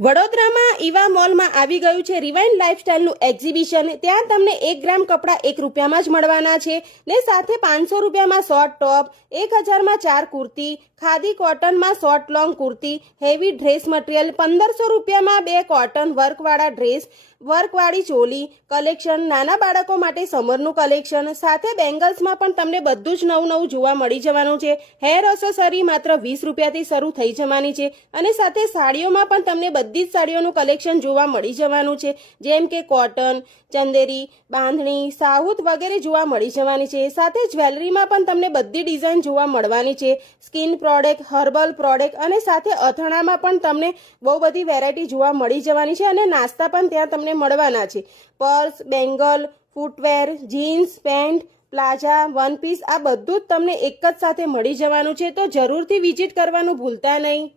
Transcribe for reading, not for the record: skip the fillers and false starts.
વડોદરામાં ઈવા મોલમાં આવી ગયું છે રિવાઇન્ડ લાઇફસ્ટાઇલનું એક્ઝિબિશન। ત્યાં તમને 1 ગ્રામ કપડાં 1 રૂપિયામાં જ મળવાના છે ને સાથે 500 રૂપિયામાં શોર્ટ ટોપ, 1000માં 4 કુર્તી, ખાદી કોટનમાં short long kurti, heavy dress material, 1500 રૂપિયામાં 2 કોટન વર્કવાળા ડ્રેસ, વર્કવાળી ચોલી કલેક્શન, નાના બાળકો માટે સમરનું કલેક્શન, સાથે બેંગલ્સમાં પણ તમને બધું જ નવું જોવા મળી જવાનું છે। હેર એસેસરી માત્ર 20 રૂપિયાથી શરૂ થઈ જવાની છે અને સાથે સાડીઓમાં પણ તમને બધી જ સાડીઓનું કલેક્શન જોવા મળી જવાનું છે, જેમ કે કોટન, ચંદેરી, બાંધણી, સાઉથ વગેરે જોવા મળી જવાની છે। સાથે જ્વેલરીમાં પણ તમને બધી ડિઝાઇન જોવા મળવાની છે, સ્કિન પ્રોડક્ટ, હર્બલ પ્રોડક્ટ અને સાથે અથાણામાં પણ તમને બહુ બધી વેરાયટી જોવા મળી જવાની છે અને નાસ્તા પણ ત્યાં તમને મળવાના છે। Purse, bangle, footwear, jeans, pant, palazzo, one piece આ બધું જ તમને એક જ સાથે મળી જવાનું છે, તો જરૂરથી વિઝિટ કરવાનું ભૂલતા નહીં।